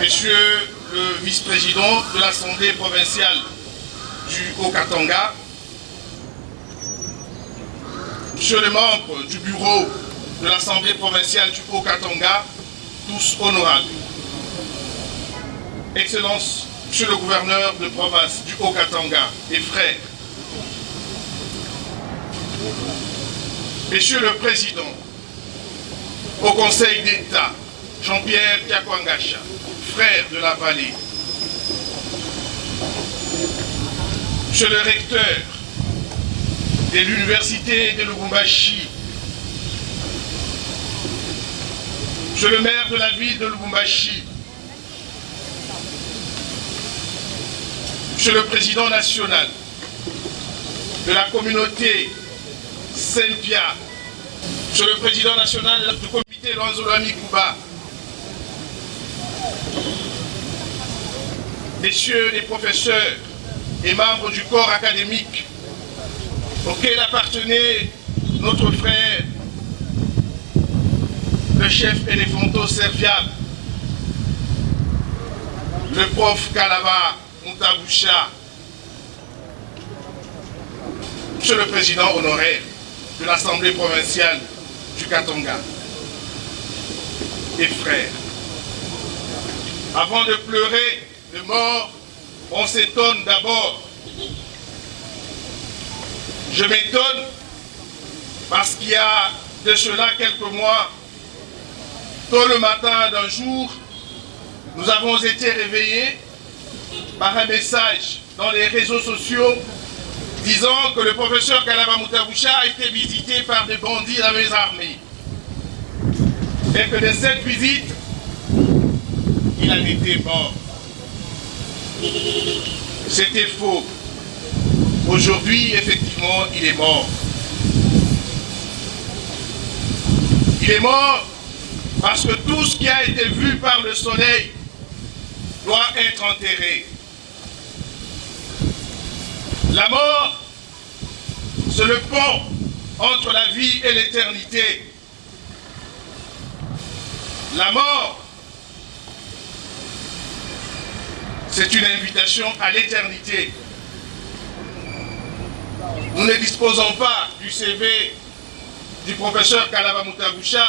Monsieur le vice-président de l'Assemblée provinciale du Haut-Katanga, Monsieur le membre du bureau de l'Assemblée provinciale du Haut-Katanga, tous honorables, Excellences, Monsieur le gouverneur de province du Haut-Katanga et frères, Monsieur le président au Conseil d'État, Jean-Pierre Tiakwangasha, frère de la vallée, Monsieur le recteur de l'université de Lubumbashi, Monsieur le maire de la ville de Lubumbashi, Monsieur le président national de la communauté Saint-Pierre, Monsieur le président national du comité Lwanzolami Kuba, Messieurs les professeurs et membres du corps académique auquel appartenait notre frère, le chef éléphanto serviable, le prof Kalaba Mutabusha, Monsieur le président honoraire de l'Assemblée provinciale du Katanga et frères, avant de pleurer de mort, on s'étonne d'abord. Je m'étonne parce qu'il y a de cela quelques mois, tôt le matin d'un jour, nous avons été réveillés par un message dans les réseaux sociaux disant que le professeur Kalaba Mutabusha a été visité par des bandits à mes armées et que de cette visite, il en était mort. C'était faux. Aujourd'hui, effectivement, il est mort. Il est mort parce que tout ce qui a été vu par le soleil doit être enterré. La mort, c'est le pont entre la vie et l'éternité. La mort, c'est une invitation à l'éternité. Nous ne disposons pas du CV du professeur Kalaba Mutabusha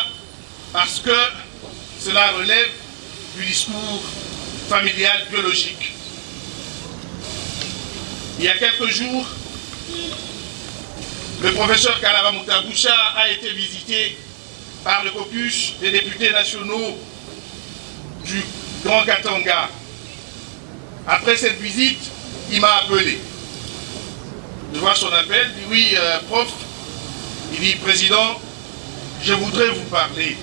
parce que cela relève du discours familial biologique. Il y a quelques jours, le professeur Kalaba Mutabusha a été visité par le caucus des députés nationaux du Grand Katanga. Après cette visite, il m'a appelé. Je vois son appel, il dit oui, prof, il dit président, je voudrais vous parler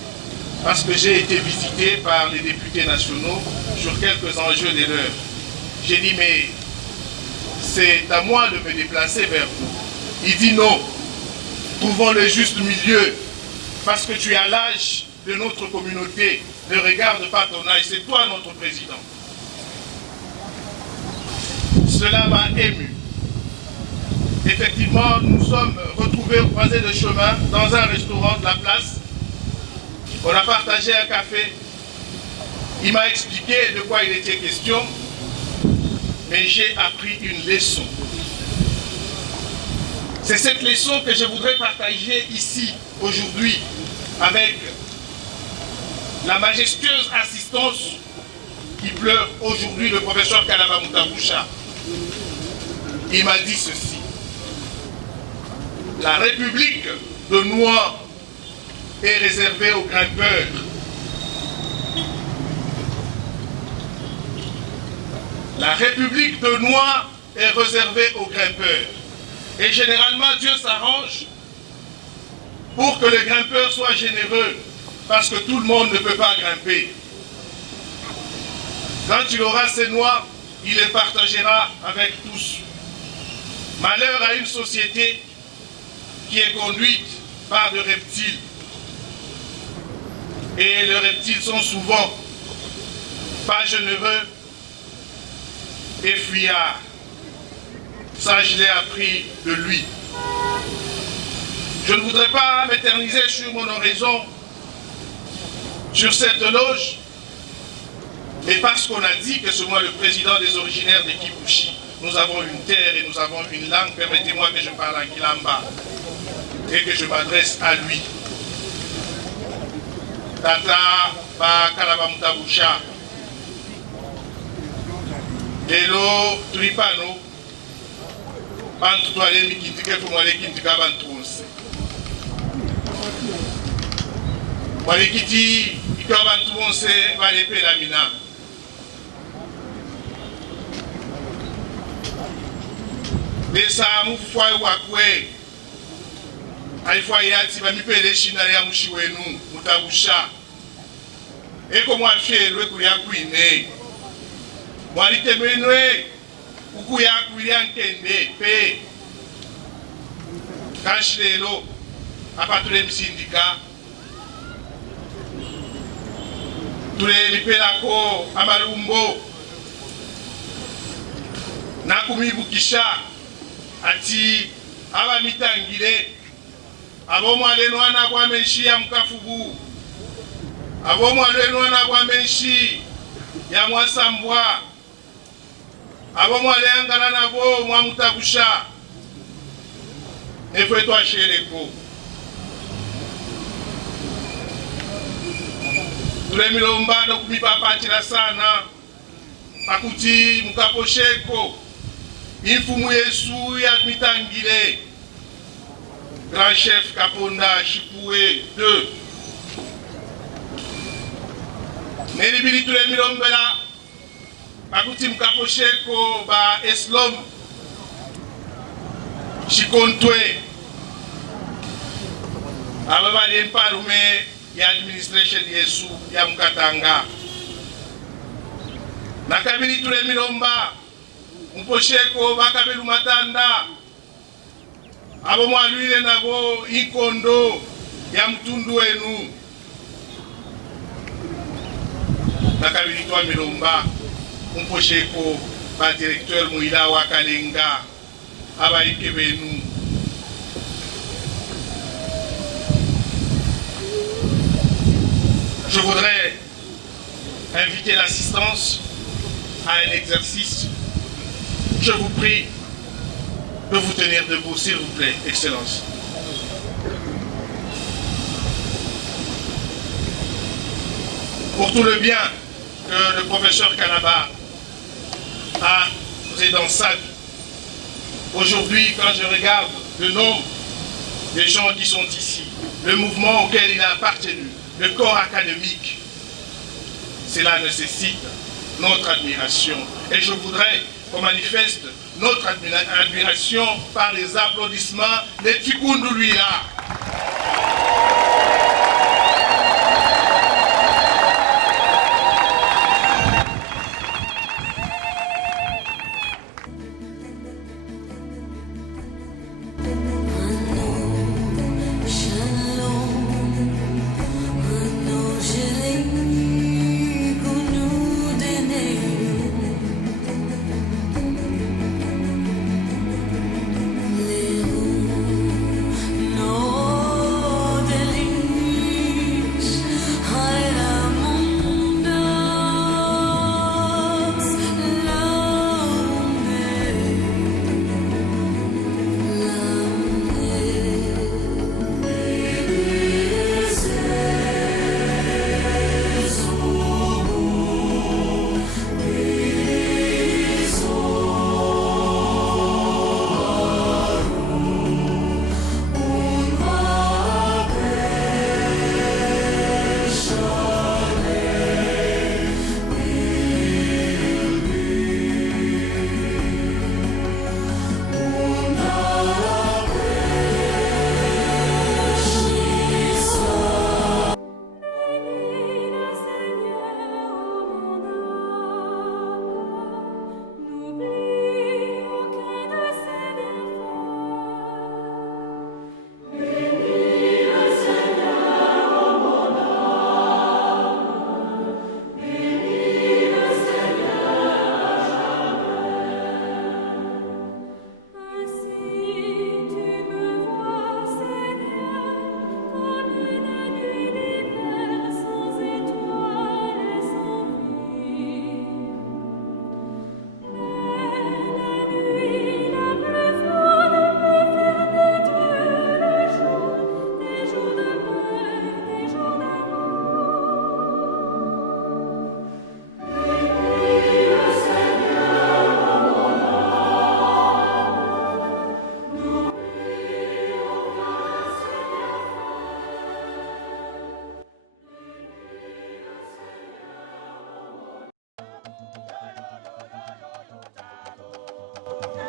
parce que j'ai été visité par les députés nationaux sur quelques enjeux des leurs. J'ai dit mais c'est à moi de me déplacer vers vous. Il dit non, trouvons le juste milieu parce que tu as l'âge de notre communauté. Ne regarde pas ton âge, c'est toi notre président. Cela m'a ému. Effectivement, nous sommes retrouvés au croisé de chemin dans un restaurant de la place. On a partagé un café. Il m'a expliqué de quoi il était question, mais j'ai appris une leçon. C'est cette leçon que je voudrais partager ici, aujourd'hui, avec la majestueuse assistance qui pleure aujourd'hui, le professeur Kalaba Mutabusha. Il m'a dit ceci. La République de Noir est réservée aux grimpeurs. La République de Noir est réservée aux grimpeurs. Et généralement, Dieu s'arrange pour que le grimpeur soit généreux, parce que tout le monde ne peut pas grimper. Quand il aura ses noix, il les partagera avec tous. Malheur à une société qui est conduite par des reptiles. Et les reptiles sont souvent pas généreux et fuyards. Ça, je l'ai appris de lui. Je ne voudrais pas m'éterniser sur mon oraison, sur cette loge, mais parce qu'on a dit que c'est moi le président des originaires de Kipushi. Nous avons une terre et nous avons une langue. Permettez-moi que je parle en Kilamba et que je m'adresse à lui. Tata ba Kalaba Mutabusha. Lelo tulipano bantu twale mikindike kumwale kindika bantu onse. Mwale kiti ikawa bantu onse balepe la mina. Desa mufwa wakwe alifwa yati bamipele shina ya mushi wenu Mutabusha. Eko mwafyelwe kulia kwine. Mwalitemenwe ukuya kulia nkende pe. Kashilelo apatule msindika. Tule lipelako amalumbo. Nakumibukisha ati aba mitangire. Abo mwaleno ana kwa menshi ya mkafubu. Abo mwaleno ana kwa menshi ya mwasambwa. Abo mwalengana nabo mwa Mutabusha. Efwe twashereko. Tule milombano kumipapatira sana. Pakuti mukaposheko. Infumu Yesu ya mitangire. Grand chef Kaponda Chipoué 2. Neribili tule milombela. Pakuti mukaposheko ba Eslom. Chikontwe. Ababali mparume ya administration Yesu ya Mkatanga. Nakabili tule milomba. Mposheko bakabelu matanda. Abo mwalwile nabo ikondo ya mtundu wenu. Nakabili twa milomba. Mposheko ba directeur Muila wa Kalenga. Aba ikebenu. Je voudrais inviter l'assistance à un exercice. Je vous prie de vous tenir debout, s'il vous plaît, Excellence. Pour tout le bien que le professeur Kalaba a fait dans sa vie, aujourd'hui, quand je regarde le nombre des gens qui sont ici, le mouvement auquel il a appartenu, le corps académique, cela nécessite notre admiration. Et je voudrais qu'on manifeste notre admiration par les applaudissements de Tikundu Luila. No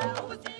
Au